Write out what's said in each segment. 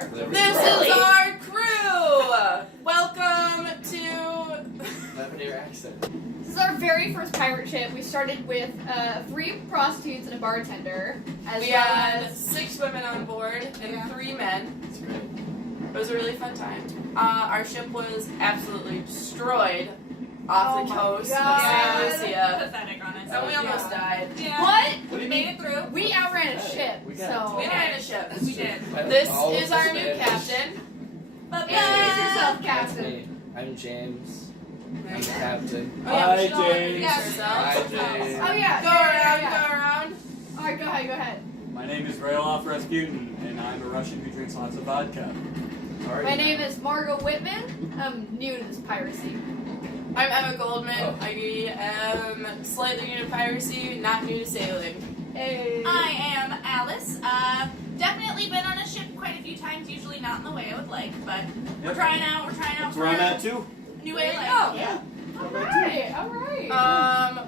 This is our crew! Welcome to... Lavender accent. This is our very first pirate ship. We started with 3 prostitutes and a bartender. We had 6 women on board and 3 men. That's great. It was a really fun time. Our ship was absolutely destroyed off the coast of San Lucia. Pathetic, honestly. And we almost died. Yeah. What? We made it through. We outran a ship, We got so... We ran a ship. We did. This is our new captain. But Introduce yourself, That's Captain. me. I'm James. I'm the captain. Oh, yeah, we should all introduce Hi, ourselves. James. Oh, yeah. Go around. Alright, go ahead. My name is Railov Rasputin, and I'm a Russian who drinks lots of vodka. How are My you? name is Margot Whitman. I'm new to this piracy. I'm Emma Goldman. Oh. I am slightly new to piracy, not new to sailing. Hey. I am Alice. Definitely been on a ship quite a few times, usually not in the way I would like, but we're trying out. That's where I'm at too. New way of life. Yeah. Alright.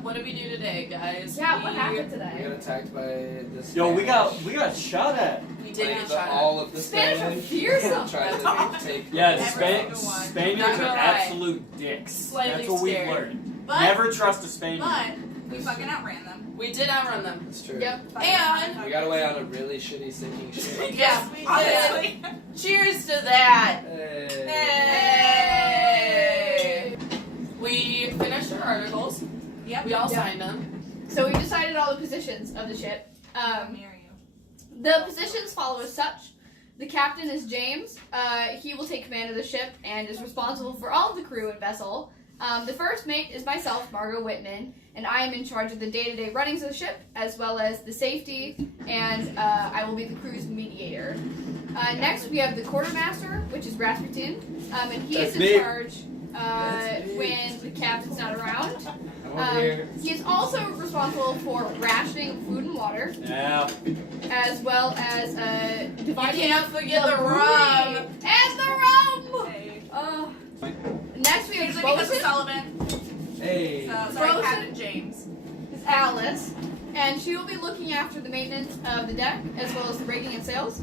What did we do today, guys? Yeah, what happened We got today? attacked by this. Yo, we Spanish. got shot at. We did Like get the- shot all of the Spanish are Spanish fearsome. tried to take. Yeah, Every single one. Spaniards Not are gonna lie. absolute dicks. Slightly That's what we've scared. learned. But, Never trust a Spaniard. but we fucking outran them. We did outrun them. That's true. Yep. And We got away on a really shitty sinking ship. yeah, we honestly. Cheers to that. Hey. Hey. We finished our articles. Yep. We all Yeah. signed them. So we decided all the positions of the ship. Marry you. The positions follow as such. The captain is James. He will take command of the ship and is responsible for all of the crew and vessel. The first mate is myself, Margot Whitman, and I am in charge of the day-to-day runnings of the ship, as well as the safety, and I will be the crew's mediator. Next, we have the quartermaster, which is Rasputin, and he That's is in me. charge That's me. when the captain's not around. I'm over here. He is also responsible for rationing food and water, Yeah. as well as You dividing can't forget the booty rum. and the rum. Hey. Next we have Usually because of Bosun, Sullivan. Hey. So, sorry, Frozen. Captain James. is Alice, and she will be looking after the maintenance of the deck as well as the rigging and sails.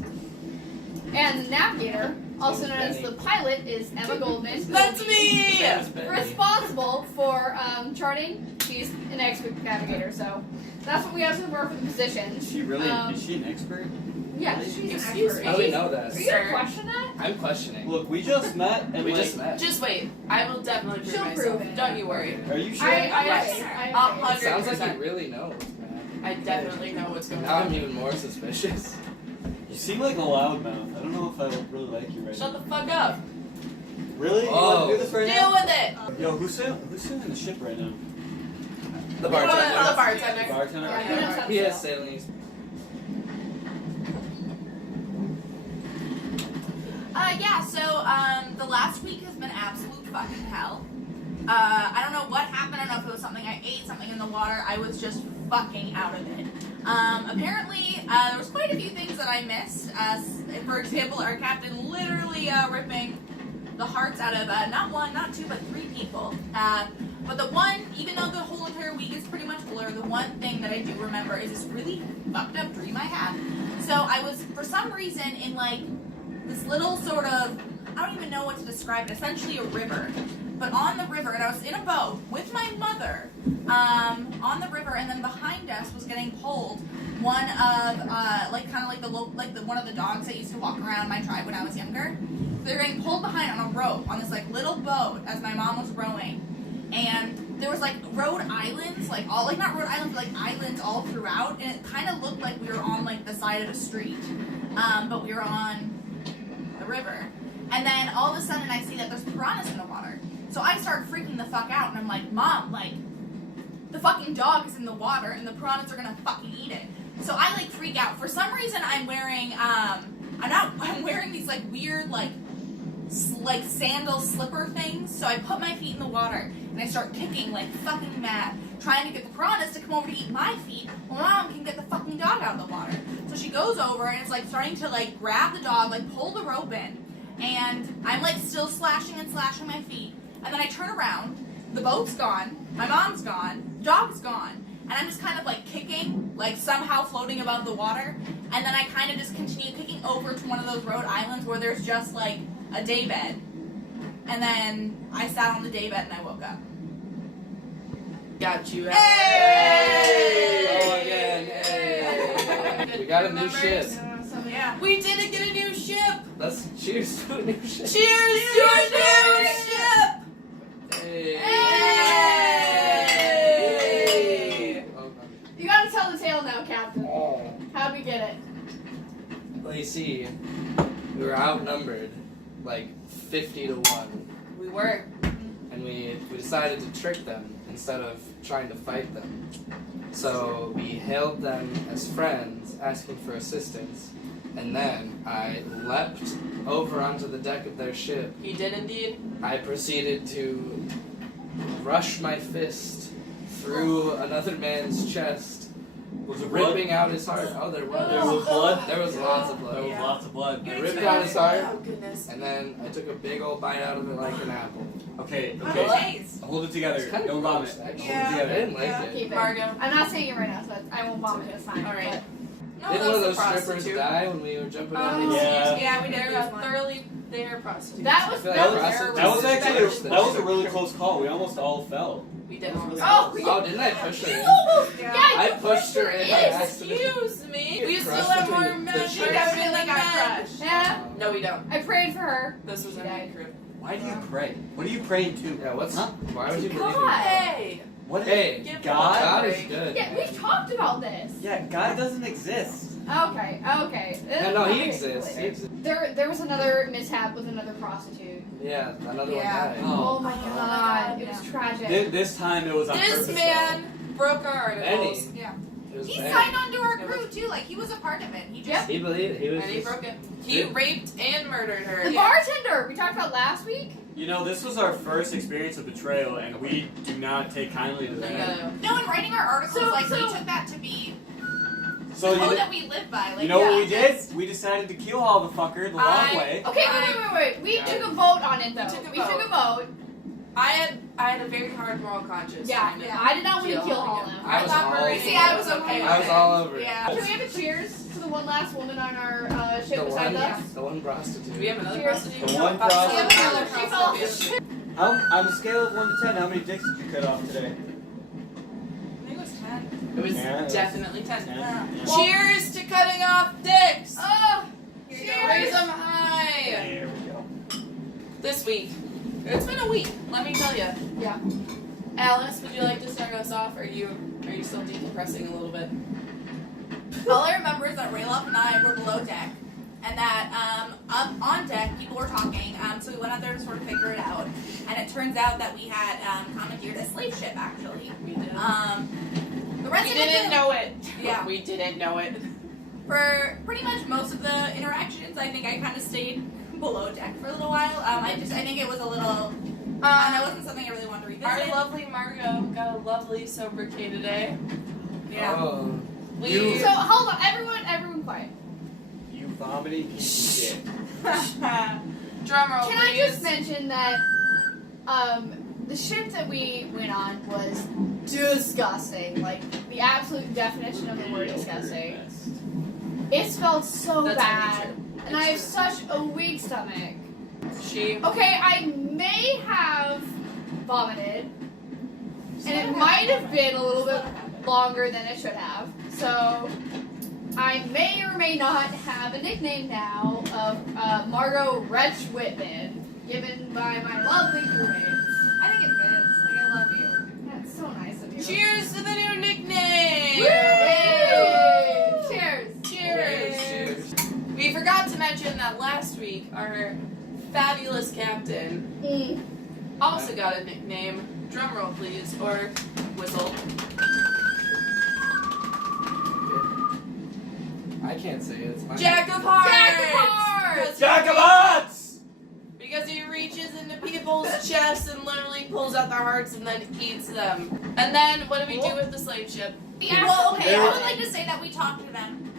And the navigator, also known as the pilot, is Emma Goldman, That's me. That's Benny. responsible for charting. She's an expert navigator, so that's what we have so far for the positions. Is she really? Um, is she an expert? Yeah, she's an Excuse expert. me. How do we know that? Are you Sir. gonna question that? I'm questioning. Look, we just met, and We like, just met. Just wait. I will definitely prove She'll myself. prove it. Don't you worry. are you sure? I Yes. have faith. It sounds like 100%. he really knows, man. I definitely know what's going Now I'm on. even more suspicious. You seem like a loudmouth. I don't know if I really like you right Shut now. the fuck up. Really? You Oh. want to do this right Deal now? with it. Yo, who's sailing the ship right now? The The bartender. bartender. Bartender. Yeah, Okay. he knows how to He has sail. sailing experience. The last week has been absolute fucking hell. I don't know what happened. I don't know if it was something I ate, something in the water. I was just fucking out of it. Apparently, there was quite a few things that I missed. For example, our captain literally ripping the hearts out of not 1, not 2, but 3 people. But the one, even though the whole entire week is pretty much blur, the one thing that I do remember is this really fucked up dream I had. So I was, for some reason, in like this little sort of, I don't even know what to describe it, essentially a river. But on the river, and I was in a boat with my mother on the river, and then behind us was getting pulled one of one of the dogs that used to walk around my tribe when I was younger. So they were getting pulled behind on a rope on this like little boat as my mom was rowing, and there was like Rhode Islands, like all like not Rhode Islands, but like islands all throughout, and it kind of looked like we were on like the side of a street, but we were on the river. And then all of a sudden I see that there's piranhas in the water. So I start freaking the fuck out and I'm like, Mom, like, the fucking dog is in the water and the piranhas are gonna fucking eat it. So I like freak out. For some reason I'm wearing, I'm wearing these like weird like sandal slipper things. So I put my feet in the water and I start kicking like fucking mad, trying to get the piranhas to come over to eat my feet while Mom can get the fucking dog out of the water. So she goes over and it's like starting to like grab the dog, like pull the rope in. And I'm like still slashing and slashing my feet. And then I turn around, the boat's gone, my mom's gone, the dog's gone. and I'm just kind of like kicking, like somehow floating above the water, and then I kind of just continue kicking over to one of those Rhode Islands where there's just like a daybed, and then I sat on the daybed and I woke up. Got you. Hey! Oh, again. Hey. We got a new ship. Yeah. We didn't get a new ship. Let's cheers to a new ship. Cheers to a new ship. Hey. Hey. Oh, You gotta tell the tale now, Captain. oh. How'd we get it? Well, you see, we were outnumbered like 50 to 1. We were. And we decided to trick them instead of trying to fight them. So we hailed them as friends, asking for assistance, and then I leapt over onto the deck of their ship. He did indeed. I proceeded to rush my fist through another man's chest, Was it blood? ripping out his heart. Oh, there was. There was blood? There was lots of There blood. was lots of blood. I ripped out his heart, Oh goodness. and then I took a big old bite out of it like an apple. Okay, How okay. did it taste? Hold it together. It's kind of Don't vomit. gross, actually. Yeah. I didn't like Yeah. it. Keep it. Margo. I'm not saying it right now, so I won't vomit this time. All right. No, Didn't one of that's the those strippers prostitute. die when we were jumping Oh, out? Yeah. Yeah, we did They're lose one. they're prostitutes. That was I feel like that was prostitutes That was is actually worse than that was a strippers. really close call. We almost all fell. We did almost. Oh, Oh, didn't I push her You in? almost, Yeah. yeah, I you pushed her in by accident. Excuse me. We still Crushed have more between men. the We chicks. definitely got crushed. Yeah, No, we don't. I prayed for her. This was She a died. crew. Why do you pray? What are you praying to? Yeah, what's Huh? Why would you believe God. in Hey. What? Hey, Give God? God is break. good. Yeah, we've talked about this. Yeah, God doesn't exist. Okay, okay. Yeah, no, he Okay, exists. He later. exists. There was another mishap with another prostitute. Yeah, another Yeah. one died. Oh, my Oh, god, it yeah. was tragic. This time it was on This purpose. man broke our articles. Benny. Yeah. It was He bad. signed on to our crew too, like he was a part of it. He just Yep. He believed he was. And he just- broke it. He Yeah. raped and murdered her. The bartender we talked about last week. You know, this was our first experience of betrayal, and we do not take kindly to You that. gotta- no, in writing our articles, So- like so- we took that to be So the code you, that we live by. Like you know what we yeah. did? We decided to keel haul the fucker the long I- way. Okay, wait. We Yeah. took a vote on it though. took a We took a vote. I had a very hard moral conscience. Yeah, trying to yeah. I did not want to kill kill all him. them. I was thought all Marie. over See, I was okay I was all over it. Yeah. Can we have a cheers to the one last woman on our ship The beside one, us? the one prostitute. We have another Cheers. prostitute. The one Oh, prostitute. we have another She fell off the prostitute. ship. How, on a scale of 1 to 10, how many dicks did you cut off today? I think it was 10. It was Yeah, it was- definitely 10. Yeah. Cheers to cutting off dicks! Oh, Here you cheers. Raise them high! There we go. This week. It's been a week, let me tell you. Yeah. Alice, would you like to start us off? Are you still decompressing a little bit? All I remember is that Rayloff and I were below deck, and that up on deck people were talking. So we went out there to sort of figure it out, and it turns out that we had commandeered a slave ship actually. We did. The We resident didn't know it. Yeah. We didn't know it. For pretty much most of the interactions, I think I kind of stayed below deck for a little while. I think it was a little. That wasn't something I really wanted to revisit. Our lovely Margot got a lovely sobriquet today. Yeah. Oh. We So hold on, everyone quiet. You vomiting piece of shit. drum roll, Can I please. just mention that the ship that we went on was disgusting. Like the absolute definition of the word disgusting. It smelled so That's bad. only true. And I have such a weak stomach. She. Okay, I may have vomited. And it might have been a little bit longer than it should have. So I may or may not have a nickname now of Margot Wretch Whitman, given by my lovely crewmates. I think it fits. Like, I love you. That's so nice of you. Cheers to the new nickname! Yay! Cheers! Cheers! Cheers. We forgot to mention that last week our fabulous captain Mm. also got a nickname. Drum roll, please, or whistle. I can't say it. It's my Jack of Hearts! Jack of Hearts! Jack of Hearts! Because he reaches into people's chests and literally pulls out their hearts and then eats them. And then what do we do with the slave ship? Well, okay, They I were- would like to say that we talked to them.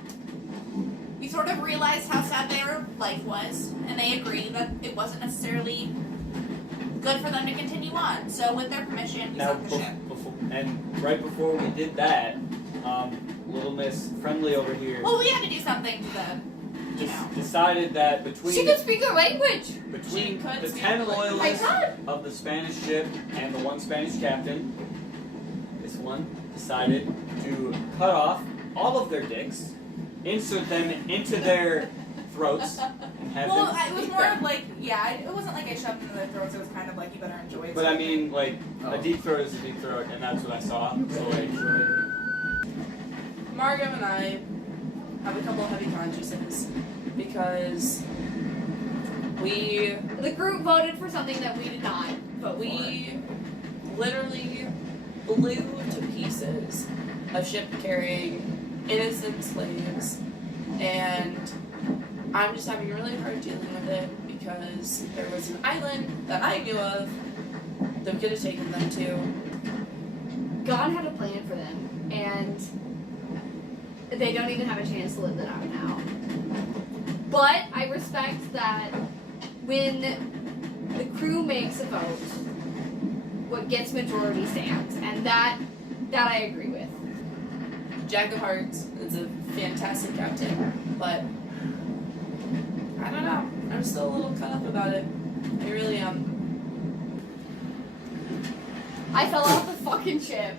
We sort of realized how sad their life was, and they agreed that it wasn't necessarily good for them to continue on. So, with their permission, we Now, sunk the ship. and right before we did that, little Miss Friendly over here Well, we had to do something to the, you know. decided that She between could speak our language. between She could the speak 10 the language. I loyalists could. of the Spanish ship and the one Spanish captain, this one decided to cut off all of their dicks, insert them into their throats, and have Well, them it was eat more them. of like, yeah, it wasn't like I shoved them in their throats. It was kind of like you better enjoy it. But I mean, like, Oh. a deep throat is a deep throat, and that's what I saw. So, like, Margo and I have a couple of heavy consciences because we The group voted for something that we did not vote we literally blew to pieces a ship carrying innocent slaves, and I'm just having a really hard dealing with it because there was an island that I knew of that we could have taken them to. for. God had a plan for them, and they don't even have a chance to live that out now. But I respect that when the crew makes a vote, what gets majority stands, and that I agree with. Jack of Hearts is a fantastic captain, but I don't know. I'm still a little cut up about it. I really am. I fell off the fucking ship.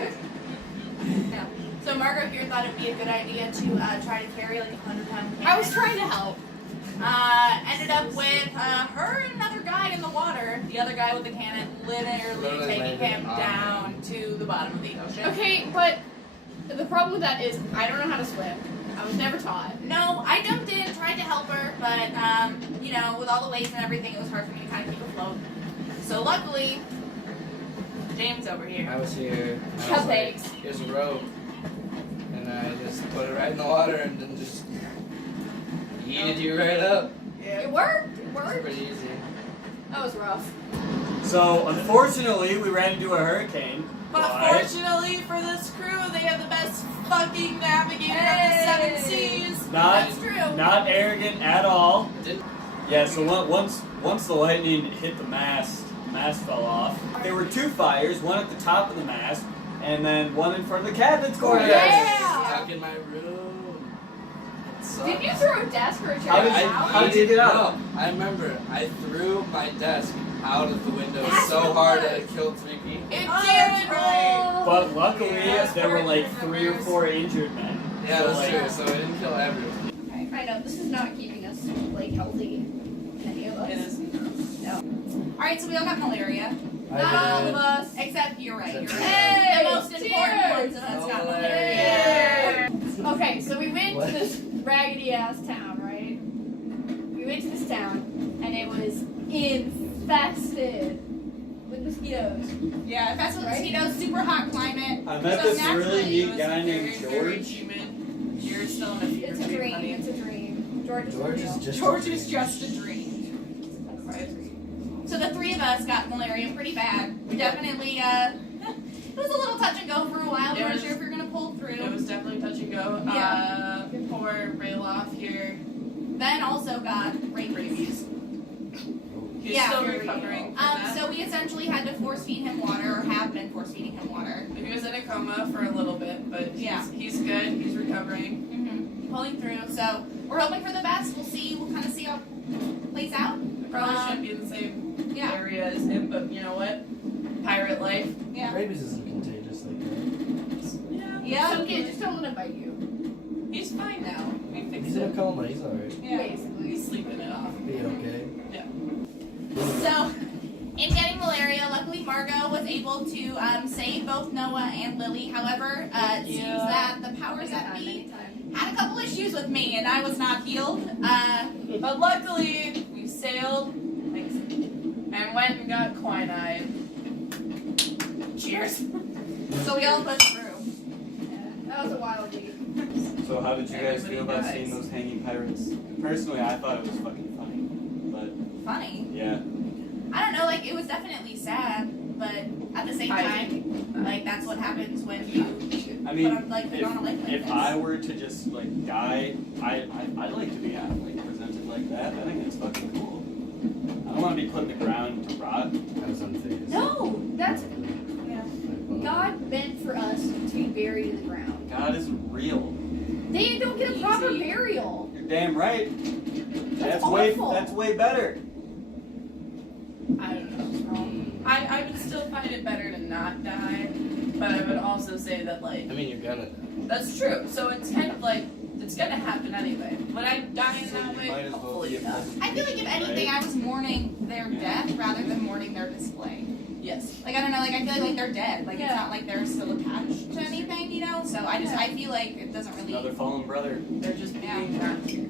Yeah. So Margo here thought it'd be a good idea to try to carry like 100-pound cannon. I was trying to help. Ended up with her and another guy in the water. The other guy with the cannon literally taking landed him on down to the bottom of the ocean. Okay, but the problem with that is I don't know how to swim. I was never taught. No, I jumped in, tried to help her, but you know, with all the waves and everything, it was hard for me to kind of keep afloat. So luckily, James over here. I was here. And I was like, Cupcakes. here's a rope, and I just put it right in the water and then just yeeted you right up. It worked. It It's worked. pretty easy. That was rough. so unfortunately, we ran into a hurricane. But fortunately for this crew, they have the best fucking navigator of the seven seas. Not, That's true. not arrogant at all. Didn't- Yeah, so once the lightning hit the mast fell off. There were two fires, one at the top of the mast, and then one in front of the cabin's corner. Yeah. Stuck in my room. It sucked. Did you throw a desk or a chair How did you- out? how did you get out? No, I remember. I threw my desk out of the window That's so what hard it that was. it killed 3 people. It Oh, did, right? But luckily, Yeah, there were like sports 3 or members. 4 injured men. Yeah, So, that's like, true. So it didn't kill everyone. I know this is not keeping us like healthy. Any of us. It is. All right, so we all got malaria. Not all of us. Except you're right. You're right. Hey, the most important cheers. ones of us got Oh, malaria. Okay, so we went What? to this raggedy ass town, right? We went to this town, and it was infested with mosquitoes. Yeah, that's what Right? mosquitoes. Super hot climate. I met So this really naturally, neat It was guy very, named very George. humid. You're still in a fever It's a dream, dream. honey. It's a dream. George is George real. is just. George is just a dream. So the 3 of us got malaria pretty bad. We definitely, it was a little touch and go for a while. We It weren't was- sure if we were gonna pull through. It was definitely touch and go. Yeah. Poor Rayloff here. Ben also got rabies. Rabies. He's Yeah, still very recovering from that. So we essentially had to force feed him water, or have been force feeding him water. He was in a coma for a little bit, but Yeah. he's good. He's recovering. Pulling through. So we're hoping for the best. We'll see. We'll kind of see how it plays out. I probably shouldn't be in the same Yeah. area as him, but you know what? Pirate life. Yeah. Rabies isn't contagious like that. Yeah. Yeah. It's okay, just don't let him bite you. He's fine now. We He's fixed in a it. coma, he's alright. Yeah. Basically. He's sleeping it off. Be okay. So, in getting malaria, luckily Margo was able to save both Noah and Lily. However, it seems that the powers that be had a couple issues with me, and I was not healed. But luckily, we sailed and went and got quinine. Cheers. So we all pushed through. Yeah, that was a wild week. So how did you guys feel about Everybody seeing dies. those hanging pirates? Personally, I thought it was fucking funny. But Funny. yeah. I don't know, like it was definitely sad, but at the same time, like that's what happens when you I put mean, on, like put on a life like if this. I were to just like die, I'd like to be like presented like that. I think it's fucking cool. I don't want to be put in the ground to rot. I was unfazed. No, that's I God meant for us to be buried in the ground? God is real. They don't get a proper Easy. burial. You're damn right. That's way. awful. That's way better. I don't know. I would still find it better to not die, but I would also say that I like mean, you're gonna die. that's true. So it's kind of like it's gonna happen anyway. Would I die in So that you way? might as well Hopefully be a not. peasant I feel like if Christian, anything, right? I was mourning their death rather than mourning their display. Yes. Like I don't know, like I feel like they're dead. Like it's Yeah. not like they're still attached to anything, you know. So I feel like it doesn't really. Another fallen brother. They're just Yeah. being not here.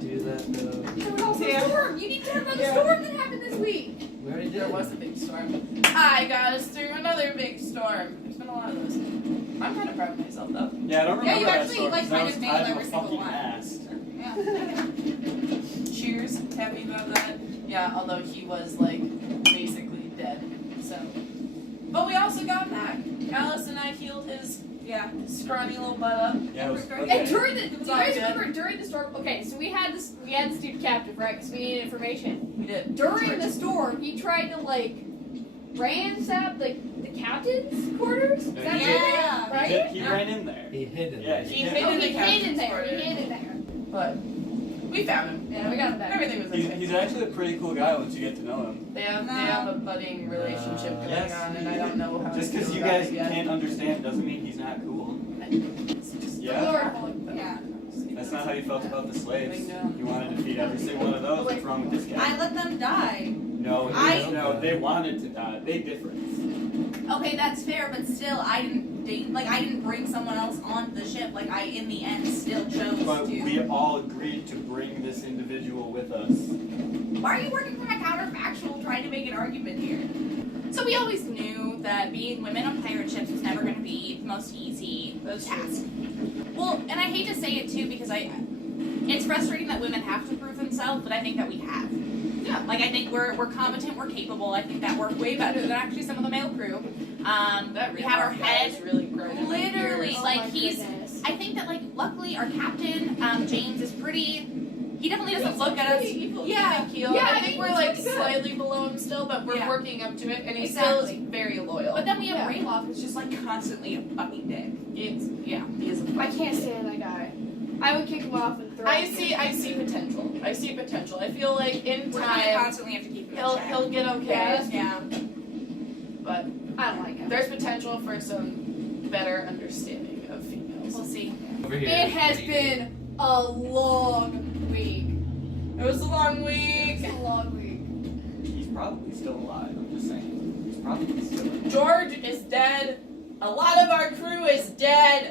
Do that though. There was also Yeah. a storm. You need to talk about the Yeah. storm that happened this week. We already did. There was a big storm. I got us through another big storm. There's been a lot of those. I'm kind of proud of myself though. Yeah, I don't remember Yeah, you that actually, story, like, 'cause I kind was of nailed tied to a every single fucking one. mast. Yeah. Cheers. Happy about that. Yeah, although he was like basically dead. So, but we also got back. Alice and I healed his scrawny little butt up. Yeah, it was And okay. during the, do you It's all guys good. remember during the storm? Okay, so we had this dude captive, right? Because we needed information. We did. During the storm, he tried to like ransack like the captain's quarters. Is that Yeah. right? He, Right? did, he ran in there. He hid it. Yeah, He hid hid Oh, in he the hid in captain's there. quarters. He hid in there. But we found him. Yeah, we got him back. Everything was okay. He's actually a pretty cool guy once you get to know him. They have a budding relationship going Yes. on, and I don't know how. Just I because feel you about guys it yet. can't understand doesn't mean he's not cool. It's just Yeah. Lord. Yeah. That's not how you felt about the slaves. I know. You wanted to defeat every single one of those. What's wrong with this I guy? let them die. No, no, they wanted to die. Big difference. Okay, that's fair, but still, I didn't bring someone else onto the ship. Like I, in the end, still chose But to. we all agreed to bring this individual with us. Why are you working from a counterfactual trying to make an argument here? So we always knew that being women on pirate ships was never going to be the most easy That's true. task. Well, and I hate to say it too because it's frustrating that women have to prove themselves, but I think that we have. Yeah. Like I think we're competent, we're capable. I think that we're way better than actually some of the male crew. That We have our head is really growing. literally Oh like my he's. goodness. I think that like luckily our captain James is pretty. He definitely doesn't look at us. Yeah. Yeah, I think we're like pretty good. slightly below him still, but we're Yeah. working up to it, and he still is Exactly. very loyal. But then we have Yeah. Rayloff, who's just like constantly a fucking dick. He is a I can't stand that guy. I would kick him off and throw I him. see potential. I see potential. I feel like in We're gonna time constantly have to keep him in check. he'll get okay, Yeah. but I don't like him. there's potential for some better understanding of females. We'll see. Over here. It has been a long week. It was a long week. It's a long week. He's probably still alive. I'm just saying. He's probably still alive. George is dead. A lot of our crew is dead.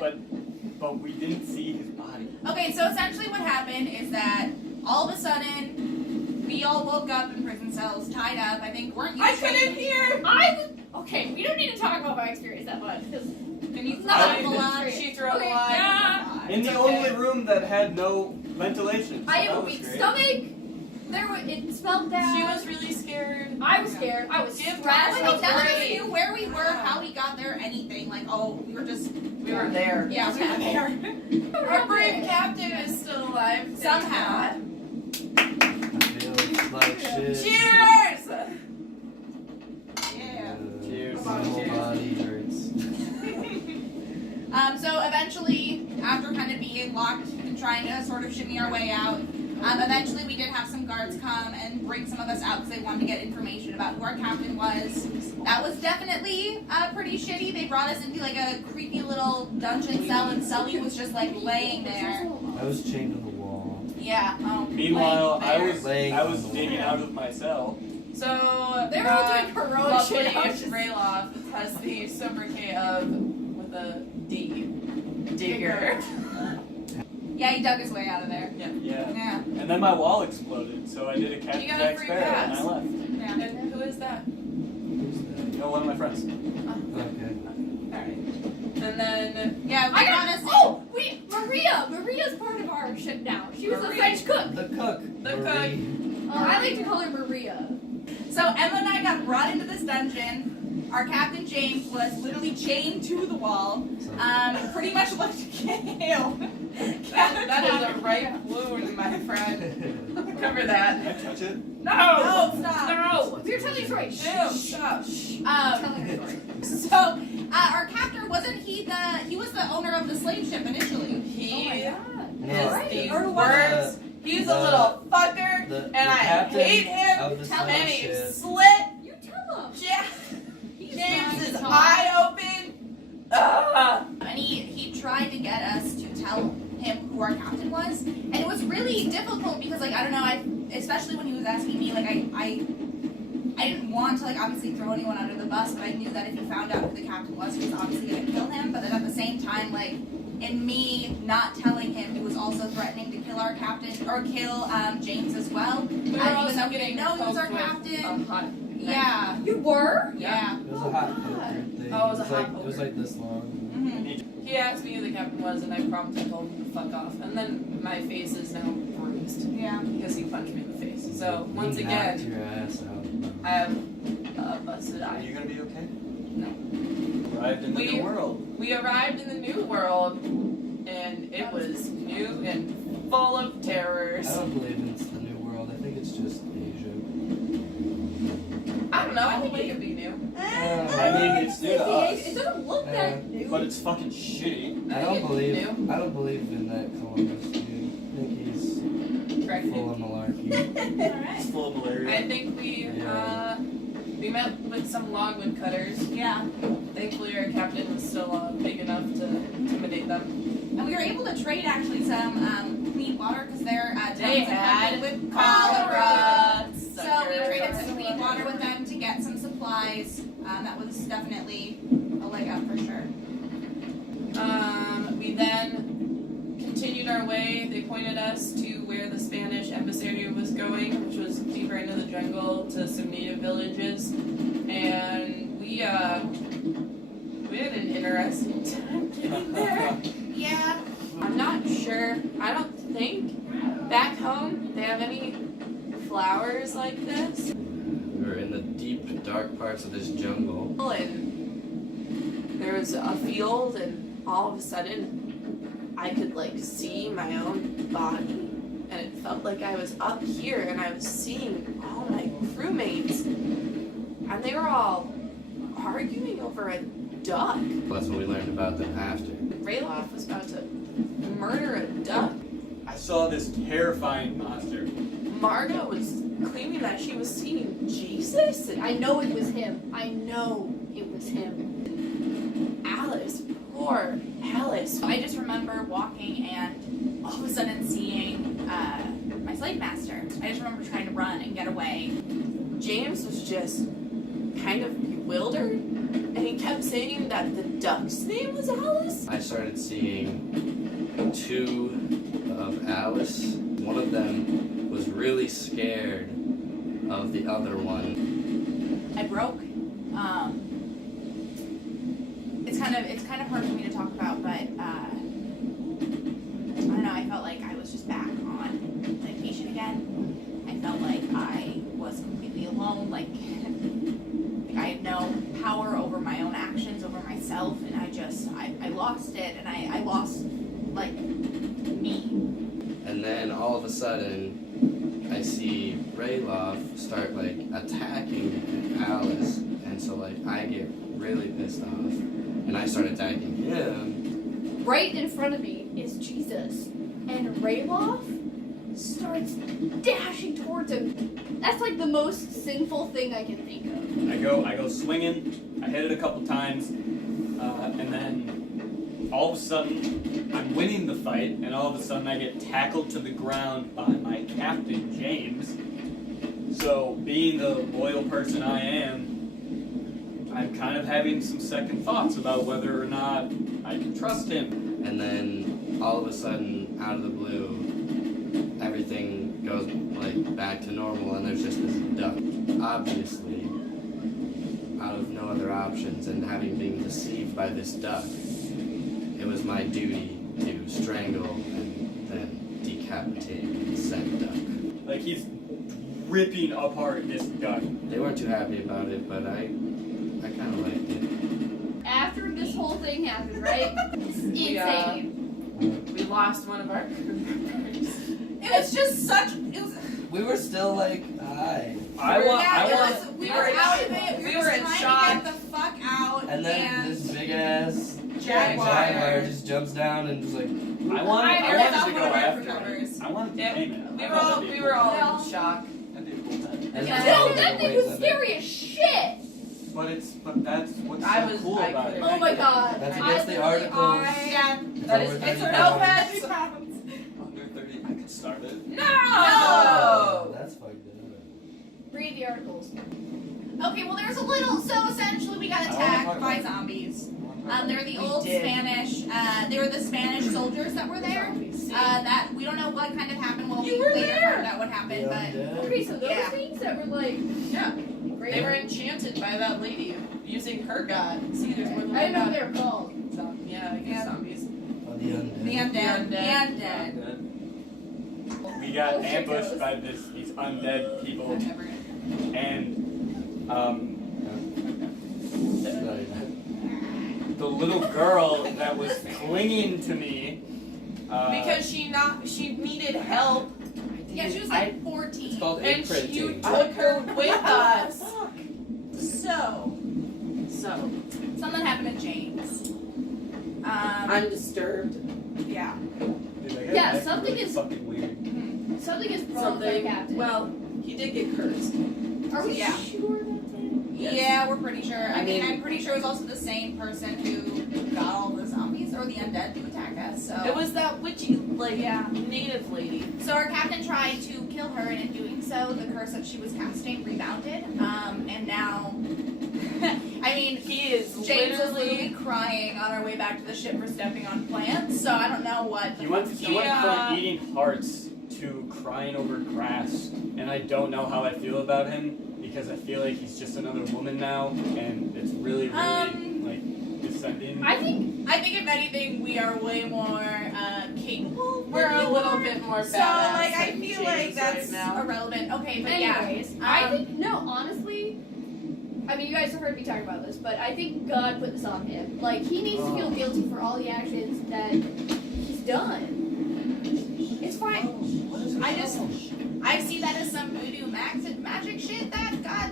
But we didn't see his body. Okay, so essentially what happened is that all of a sudden we all woke up in prison cells, tied up. I think weren't you? I couldn't hear. Okay, we don't need to talk about my experience that much because It's not I- a lot. She threw up Okay, a lot. yeah. In the only room that had no ventilation. So I have that a was weak great. stomach. It smelled bad. She was really scared. I was scared. I was Give stressed. Like, That's if none of us great. knew where we were, how we got there, anything. Like, oh, we were just. We were there. Yeah, we were there. Our brave captain is still alive. thank Somehow. God. Feels like shit. Cheers! Yeah. Cheers. My whole body hurts. So eventually, after kind of being locked and trying to sort of shimmy our way out, eventually we did have some guards come and bring some of us out because they wanted to get information about who our captain was. That was definitely pretty shitty. They brought us into like a creepy little dungeon cell, and Sully was just like laying there. I was chained to the wall. Yeah. Meanwhile, Laying I on was the digging wall. out of my cell. So, They were all doing heroic lovely shit. I was just- Rayloff has the sobriquet of, with a D, Digger. Yeah, he dug his way out of there. Yeah. Yeah. And then my wall exploded, so I did a Captain You got a Jack free Sparrow and pass. I left. Yeah. And who is that? Who's No, one of my friends. that? Okay. Alright. And then, Yeah, we I brought got us in. Oh, Maria. Maria's part of our ship now. She was a Maria. French cook. The cook. The Marie. I like to call her Maria. So Emma and I got brought into this dungeon. our Captain James was literally chained to the wall, pretty much like Kale. That is a right wound, my friend. Cover that. Can I touch it? No! No, stop. No! We're telling a story. Ew, stop. Telling a story. So, our captor, he was the owner of the slave ship initially. He Oh my god. No. is the Or what? worst. He's a little fucker, and I hate him, of the and slave he ship. slit You tell him. James's eye open. Ugh. And he tried to get us to tell him who our captain was, and it was really difficult because, like, I don't know, especially when he was asking me, like, I didn't want to, like, obviously throw anyone under the bus, but I knew that if he found out who the captain was, he was obviously going to kill him. But then at the same time, like, in me not telling him, he was also threatening to kill our captain, or kill James as well. We were even also though we getting didn't know he was our poked with captain. a hot knife. Yeah. You were? Yeah. It was a hot poker thing. Oh, it was a hot like, poker. It was like this long. Mm-hmm. He asked me who the captain was, and I promptly told him to fuck off. And then my face is now bruised Yeah. because he punched me in the face. So once He knocked again, your ass out. I have a busted Are eye. you gonna be okay? No. Arrived in the We- new world. We arrived in the new world, and it was new and full of terrors. I don't believe it's the new world. I think it's just Asia. I don't know. I think it could be new. I mean, it's new to us, It doesn't look that new. but it's fucking shitty. I think don't it could believe. be new. I don't believe in that Columbus dude. I think he's Correct. full of malarkey. It's full of malaria. I think we met with some logwood cutters. Yeah. Thankfully, our captain was still big enough to intimidate them. And we were able to trade actually some clean water because they're They had with cholera. So we traded some clean water with them to get some supplies. That was definitely a leg up for sure. We then continued our way. They pointed us to where the Spanish emissary was going, which was deeper into the jungle to some native villages. And we had an interesting time getting there. Yeah. I'm not sure. I don't think back home they have any flowers like this. We were in the deep, dark parts of this jungle. And there was a field, and all of a sudden I could like see my own body, and it felt like I was up here and I was seeing all my crewmates, and they were all arguing over a duck. That's what we learned about them after. Rayloff was about to murder a duck. I saw this terrifying monster. Margot was claiming that she was seeing Jesus, and I know it was him. I know it was him. Alice, poor Alice. I just remember walking and all of a sudden seeing my slave master. I just remember trying to run and get away. James was just kind of bewildered, and he kept saying that the duck's name was Alice. I started seeing two of Alice. One of them was really scared of the other one. I broke. It's kind of hard for me to talk about, but I don't know. I felt like I was just back on vacation again. I felt like I was completely alone. Like I had no power over my own actions, over myself, and I lost it, and I lost like me. And then all of a sudden, I see Rayloff start like attacking Alice, and so like I get really pissed off, and I start attacking him. Right in front of me is Jesus, and Rayloff starts dashing towards him. That's like the most sinful thing I can think of. I go swinging. I hit it a couple times, and then all of a sudden I'm winning the fight, and all of a sudden I get tackled to the ground by my captain James. So, being the loyal person I am, I'm kind of having some second thoughts about whether or not I can trust him. And then all of a sudden, out of the blue, everything goes like back to normal, and there's just this duck. Obviously, out of no other options, and having been deceived by this duck, it was my duty to strangle and then decapitate said duck. Like, he's ripping apart this duck. They weren't too happy about it, but I I kind of liked it. After this whole thing happened, right? It's insane. We lost one of our crew members. It was just such. It was. We were still like, hi. I want. We we were were out in- of it. we We were were in trying shock. to get the fuck out. And then this big ass Jaguar. just jumps down and just like, I wanted It was to one go of our after crew it. members. I wanted to Yeah, tame it. We I were thought all that'd be we a were cool all time. in shock. That'd be a cool time. and Yeah. then No, all that the thing ways was of it. scary as shit. But that's what's I so was- cool I about it. couldn't- Oh my god. That's I against the literally- articles. Yeah. That is Over it's 30 no pounds. bad. Under 30, I could start it. No. Oh, that's fucked up. Read the articles. Okay, well, there's a little. So essentially, we got I wanna attacked talk by about it. zombies. They were the We old did. Spanish. They were the Spanish soldiers that were there. That we don't know what kind of happened. Well, You we were later there. found out what happened, but Okay, so those Yeah. things that were like, Yeah. great. They were enchanted by that lady using her god. See, there's more than I one didn't know what god. they were called. Yeah, I guess Yeah. zombies. Oh, the undead. the undead. The The undead. We got Oh, shit ambushed goes. by these undead people, Whatever. and Sorry. the little girl that was clinging to me. Because she needed help. Yeah, she was I- like 14. It's called and you imprinting. took her with us. So So something happened to James. I'm disturbed. Yeah. Dude, that guy Yeah, acted something really is- fucking weird. Something is wrong with the Something. captain. Well, he did get cursed. Are we yeah. sure that's it? Yes. Yeah, we're pretty sure. I I mean, mean- I'm pretty sure it was also the same person who got all the zombies or the undead to attack us. So It was that witchy, like, Yeah. native lady. So our captain tried to kill her, and in doing so, the curse that she was casting rebounded. And now, I mean, He is James was literally. literally crying on our way back to the ship for stepping on plants. So I don't know what. He went Yeah. from eating hearts to crying over grass, and I don't know how I feel about him because I feel like he's just another woman now, and it's really like descending. I think I think if anything, we are way more capable. We're than a you little are. bit more So badass like I than feel like James that's right now. irrelevant. Okay, but anyways, yeah. I think no, honestly, I mean you guys have heard me talk about this, but I think God put this on him. Like he needs to feel guilty for all the actions that he's done. It's fine. I see that as some voodoo magic shit that God.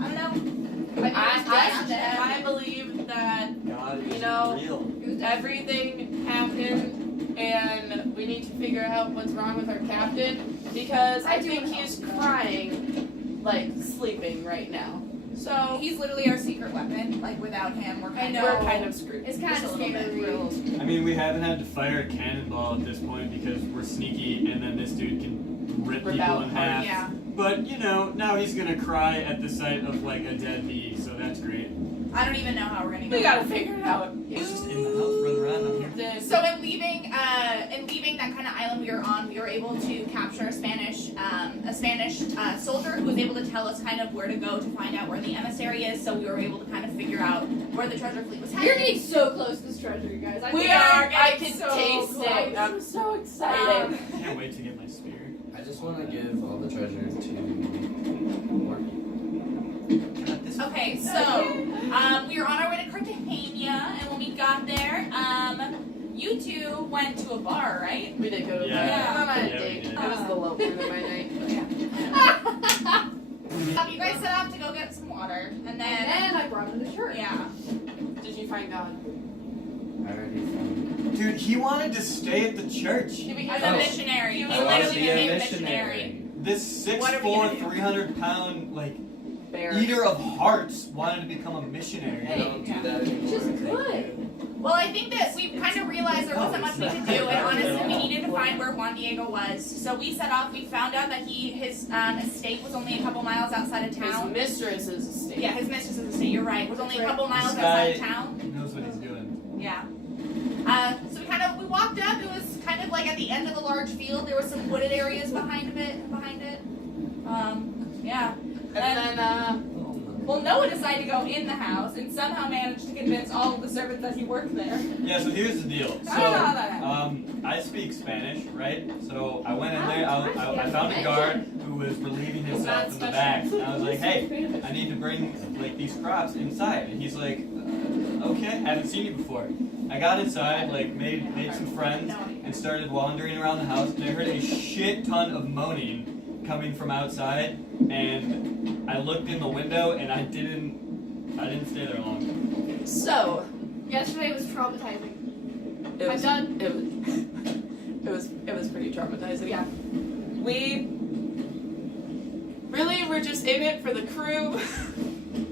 I don't know. I believe that God is You know, real. everything happened and we need to figure out what's wrong with our captain because I I do think hope he's so. crying, like sleeping right now. So He's literally our secret weapon. Like without him, we're kind of. we're kind of screwed. It's kind Just of a little bit. scary. We're a little screwed. I mean, we haven't had to fire a cannonball at this point because we're sneaky, and then this dude can rip Rip people out in half. Yeah. But you know, now he's gonna cry at the sight of like a dead bee, so that's great. I don't even know how we're gonna go. We gotta figure it out. He's just in the house, run around up here. So in leaving that kind of island we were on, we were able to capture a Spanish soldier who was able to tell us kind of where to go to find out where the emissary is. So we were able to kind of figure out where the treasure fleet was You're headed. getting so close to this treasure, you guys. I We think- are. I getting can so taste close. it. I'm so excited. Can't wait to get my spear. I just want to give all the treasure to Morgan. Okay, so we were on our way to Cartagena, and when we got there, you two went to a bar, right? We did go to Yeah. that. I'm on a Yeah, we date. did. It was the low point of my night. You guys set off to go get some water, and And then then I brought him the shirt. yeah. Did you find God? I already found Dude, he wanted to stay at the church. He As became a Oh. missionary, he I I want to literally be a became a missionary. missionary. This What are we gonna 6'4", do? 300-pound like bear. eater of hearts wanted to become a missionary. I don't do that anymore. Just Thank good. you. Well, I think that we kind of realized there wasn't much we could do, and honestly, we needed to find where Juan Diego was. So we set off. We found out that his estate was only a couple miles outside of His town. mistress's estate. Yeah, his mistress's estate. You're right. Was only a couple miles This outside of guy- town. He knows what he's doing. Yeah. So we walked up. It was kind of like at the end of a large field. There were some wooded areas behind it. Yeah. And then, Well, Noah decided to go in the house and somehow managed to convince all of the servants that he worked there. Yeah, so here's the deal. I don't know how that happened. I speak Spanish, right? So I went in there, I found a guard who was relieving himself in the back. And I was like, hey, I need to bring like these crops inside. And he's like, okay, I haven't seen you before. I got inside, like made some friends, and started wandering around the house. And I heard a shit ton of moaning coming from outside. And I looked in the window, and I didn't stay there long. So, Yesterday was traumatizing. it I'm done. It was pretty traumatizing. Yeah. We really were just in it for the crew.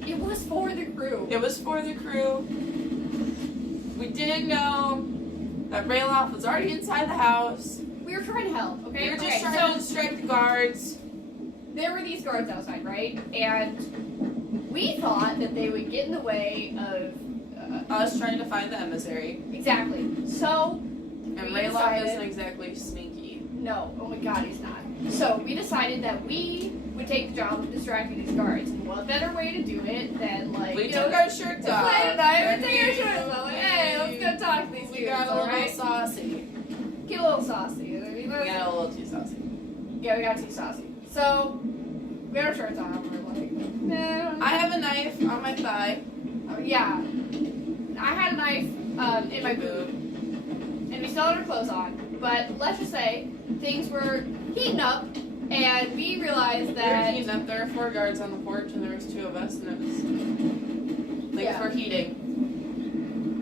It was for the crew. It was for the crew. We didn't know that Rayloff was already inside the house. We were trying to help, okay? We were just Okay, trying so to distract the guards. there were these guards outside, right? And we thought that they would get in the way of Us trying to find the emissary. exactly. So And We Rayloff decided- isn't exactly sneaky. no, oh my God, he's not. So we decided that we would take the job of distracting these guards. And what better way to do it than like We you took know, our shirts to off. play tonight, and we take our shirts off. Like, hey, let's go talk to these We dudes, got a little alright? saucy. Get a little saucy. We got a little too saucy. Yeah, we got too saucy. So we had our shirts on. We're like, nah. I have a knife on my thigh. Yeah. I had a knife in my boot, and we still had our clothes on. But let's just say things were heating up, and we realized that Heating up. There were 4 guards on the porch, and there was 2 of us, and it was things Yeah. were heating.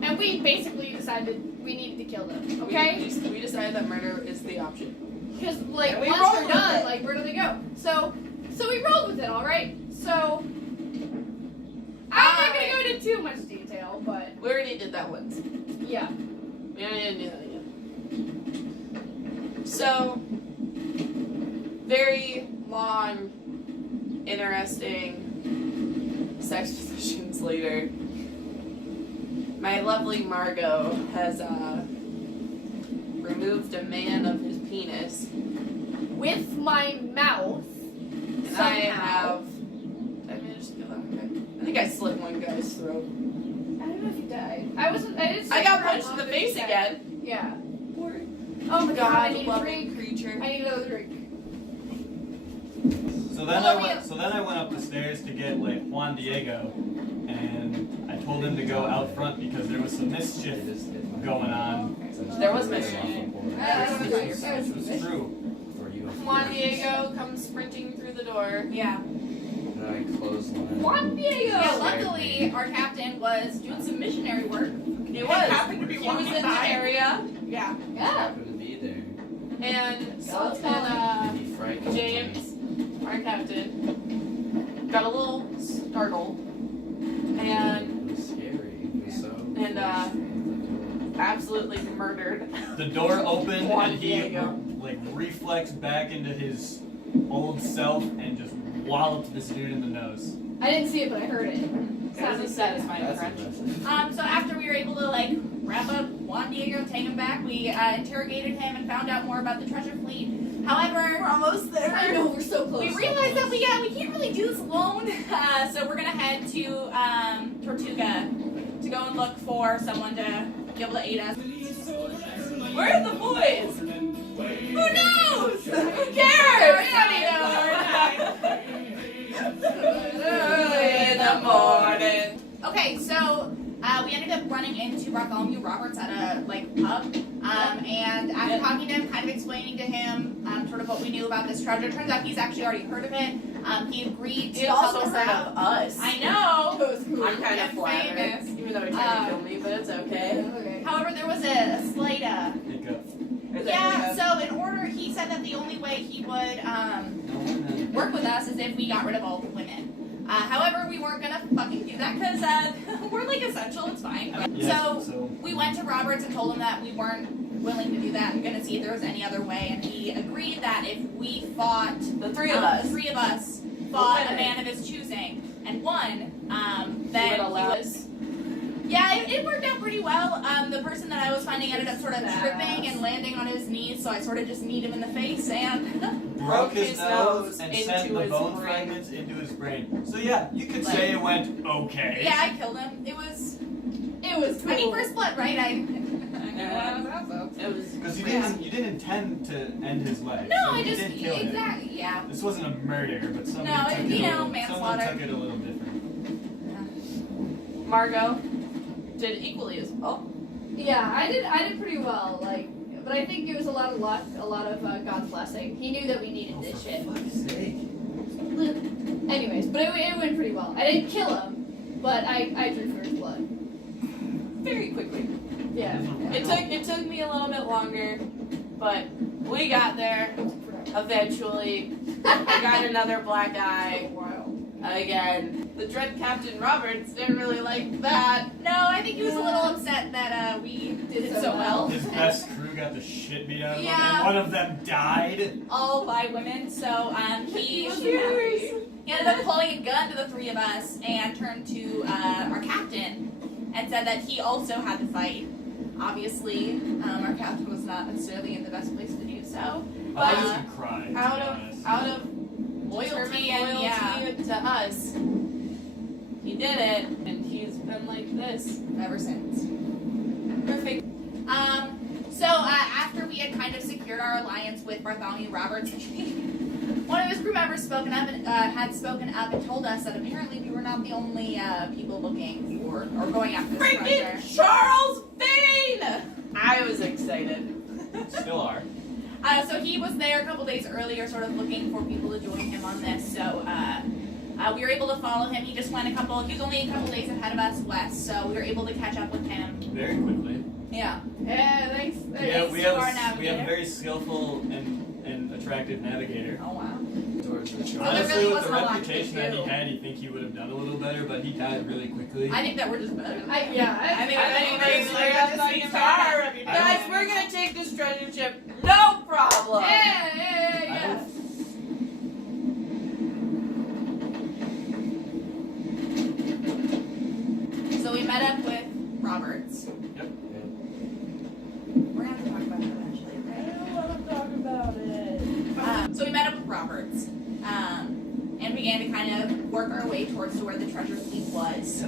and we basically decided we needed to kill them. Okay? We decided that murder is the option. Because like And we once rolled they're with done, it. like where do they go? So we rolled with it. All right. So I'm not gonna go into too much detail, but We already did that once. yeah. We didn't do that again. So, very long, interesting sex positions later. My lovely Margot has removed a man of his penis, With my mouth. and Somehow. I have. Did I manage to kill that guy? I think I slit one guy's throat. I don't know if you died. I didn't. I got say punched in the face again. Yeah. Poor Oh my God! I need a God-loving drink. creature. I need another drink. So then Well, I went up the stairs to get like Juan Diego, and I told him to go out front because there was some mischief going on. There was mischief. Which was true. Juan Diego comes sprinting through the door. Yeah. And then I clothesline. Juan Diego. Yeah, luckily our captain was doing some missionary work. He And was. happened to be He was walking in the by. area, Yeah. Yeah. Happened to be there. and Someone's Did he frighten James, our captain, got a little startled and It was scary. It was so. And, absolutely murdered. The door opened Juan and he Diego. like reflexed back into his old self and just walloped this dude in the nose. I didn't see it, but I heard it. It was a satisfying That's crunch. impressive. So after we were able to like wrap up Juan Diego, take him back, we interrogated him and found out more about the treasure fleet. However, we're almost there. I know we're so close. We realized that we can't really do this alone. So we're gonna head to Tortuga to go and look for someone to be able to aid us. Where are the boys? Who knows? Who cares? Early in the morning. Okay, so we ended up running into Bartholomew Roberts at a pub, and after talking to him, kind of explaining to him sort of what we knew about this treasure. Turns out he's actually already heard of it. He agreed to He help also us heard out. of us. I know. I'm kind of I'm flattered, famous. even though he tried to kill me, but it's okay. Okay. However, there was a slight Hiccup. yeah. So in order, he said that the only way he would work with us is if we got rid of all the women. However, we weren't gonna fucking do that because we're like essential. It's fine. Yes, So we went to Roberts and told him that we weren't willing to do that and gonna see if there was any other way. And he agreed that if we fought The three of the us. 3 of us fought a women. man of his choosing and won, He then would he allow would- us. yeah, it worked out pretty well. The person that I was finding ended up sort of Badass. tripping and landing on his knees, so I sort of just kneed him in the face and broke his nose and into sent the his bone brain. fragments into his brain. So yeah, you could say it went okay. yeah, I killed him. It was It was cool. I mean, first blood, right? It was Because you didn't intend to end his life. No, so I you just didn't kill him. exactly yeah. This wasn't a murder, but somebody No, took you it. know, Someone manslaughter. took it a little different. Margot did equally as well. Yeah, I did pretty well. Like, but I think it was a lot of luck, a lot of God's blessing. He knew that we needed this shit. fuck's sake. Anyways, but it went pretty well. I didn't kill him, but I drew for his blood. Very quickly. Yeah. It took me a little bit longer, but we got there eventually. I got another black eye again. The Dread Captain Roberts didn't really like that. No, I think he was a little upset that we did so well. His best crew got the shit beat out of him, Yeah. and one of them died. All by women, so she ended up pulling a gun to the three of us and turned to our captain and said that he also had to fight. Obviously, our captain was not necessarily in the best place to do so. I But was gonna cry. to be honest. Out of loyalty to us, he did it, and he's been like this. ever since. Perfect. So after we had kind of secured our alliance with Bartholomew Roberts, one of his crew members had spoken up and told us that apparently we were not the only people looking for or going after this treasure. Freaking Charles Vane! I was excited. Still are. So he was there a couple days earlier, sort of looking for people to join him on this. So we were able to follow him. He just went he was only a couple days ahead of us west, so we were able to catch up with him. Very quickly. Yeah. Yeah, thanks. Yeah, we to our have a navigator. very skillful and attractive navigator. Oh wow. Towards the So shore. there Honestly, really with the wasn't a lot to reputation that he do. had, you'd think he would have done a little better, but he died really quickly. I think that we're just better. I think Guys, we're gonna take this treasure ship. No problem. Yeah. So we met up with Roberts. Yep. We're gonna have to talk about that eventually, I right? don't want to talk about it. So we met up with Roberts, and began to kind of work our way towards to where the treasure fleet was.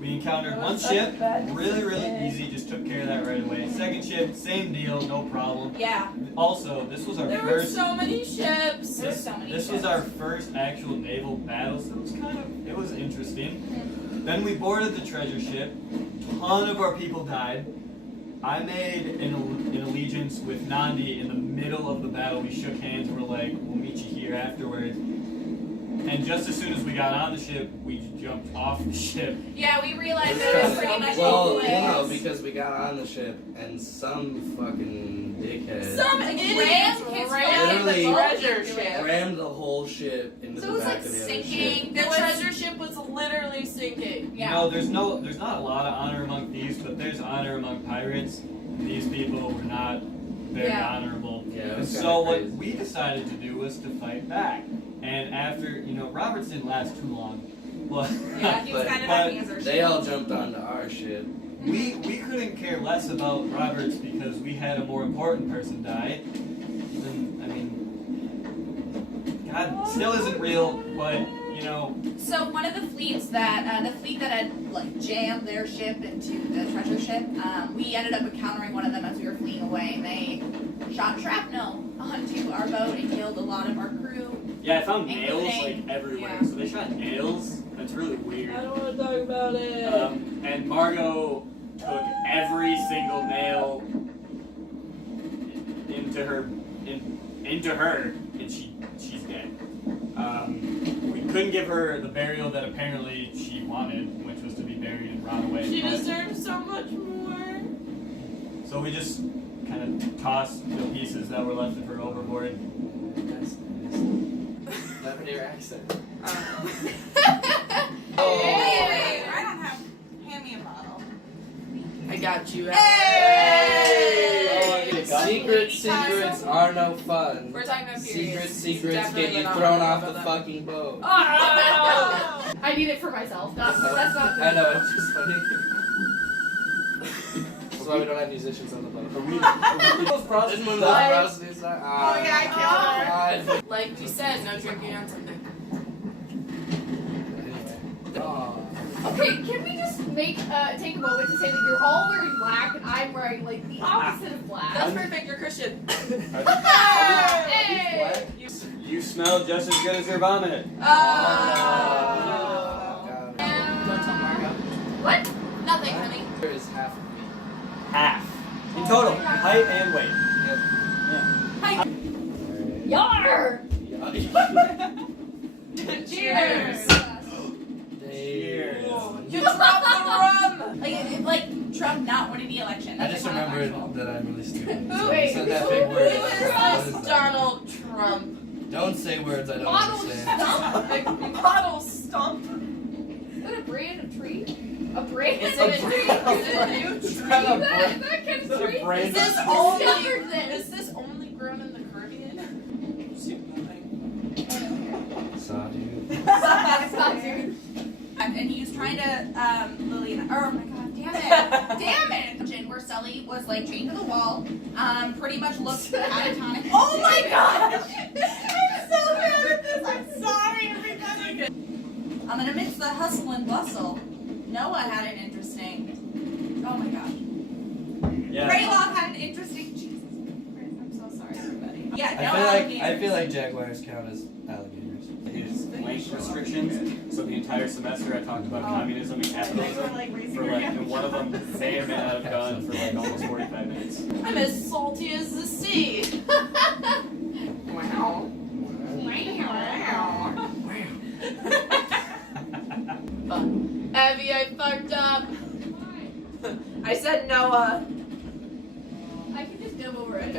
We encountered That one was such ship, a bad really mistake. easy, just took care of that right away. Second ship, same deal, no problem. Yeah, Also, this was our There were first. so many ships. there were so many. This was ships. our first actual naval battle, so it was interesting. Then we boarded the treasure ship. Ton of our people died. I made an allegiance with Nandi in the middle of the battle. We shook hands. We're like, we'll meet you here afterwards. And just as soon as we got on the ship, we jumped off the ship. Yeah, we realized that it was pretty much Well, hopeless. no, because we got on the ship and some fucking dickhead Some idiots rammed his rammed the fucking treasure boat. ship. rammed the whole ship into So the it was back like of the other sinking. ship. The treasure ship was literally sinking. Yeah. You know, there's not a lot of honor among thieves, but there's honor among pirates. And these people were not very Yeah. honorable. Yeah, it And was so kinda what crazy. we decided to do was to fight back. And after, Roberts didn't last too long. But Yeah, he was But- kind of but acting as our They all shield. jumped onto our ship. we couldn't care less about Roberts because we had a more important person die. God still isn't real, but So one of the fleets that the fleet that had like jammed their ship into the treasure ship, we ended up encountering one of them as we were fleeing away, and they shot shrapnel onto our boat and killed a lot of our crew. Yeah, I found Including- nails like everywhere. yeah. So they shot nails. That's really weird. I don't want to talk about it. And Margot took every single nail into her, and she's dead. We couldn't give her the burial that apparently she wanted, which was to be buried and rot away. She but- deserves so much more. so we just kind of tossed the pieces that were left of her overboard. That with your accent. Hey! I don't have. Hand me a bottle. I got you. Secrets are no fun. We're talking about periods. Secrets Definitely get you not thrown talking off the about that. fucking boat. Oh! I need it for myself. That's not. I know, it's just funny. That's why we don't have musicians on the boat. Are we- This one was Rosaline's not. Oh, yeah, I killed her. Like we said, no drinking on something. Anyway. Aw. Okay, can we just take a moment to say that you're all wearing black and I'm wearing like the opposite of black? That's perfect. You're Christian. Hey! You smell just as good as your vomit. Oh. Don't tell Margo. What? Nothing, honey. There is half of me. Half. In total, height and weight. Yar! Cheers. Cheers. You dropped the rum! Like Trump not winning the election. I That's just kind of remembered factual. that I'm really stupid. Who- So I wait, said that who- big who word. is What is that? Donald Trump. Don't say words I don't Bottle understand. stump? Bottle stump. Is that a brand of tree? A brand Is of it a tree? tree? Is it a new Is tree? that kind of tree? brand Is this Who only? discovered this? Is this only grown in the Caribbean? Sawdude. Stop, dude. And he was trying to, Lillian, oh my god, damn it. Damn it! Where Sully was like chained to the wall, pretty much looked catatonic. Oh my gosh! I'm so bad at this, I'm sorry everybody! And amidst the hustle and bustle, Noah had an interesting, oh my gosh. Yeah. Greylock had an interesting, Jesus Christ, I'm so sorry everybody. Yeah, no I alligators. feel like jaguars count as alligators. His length restrictions. So the entire semester I talked about communism and capitalism for like, and one of them may or may not have gone for like almost 45 minutes. I'm as salty as the sea. Wow. Abby, I fucked up. I said Noah. I can just dub over it.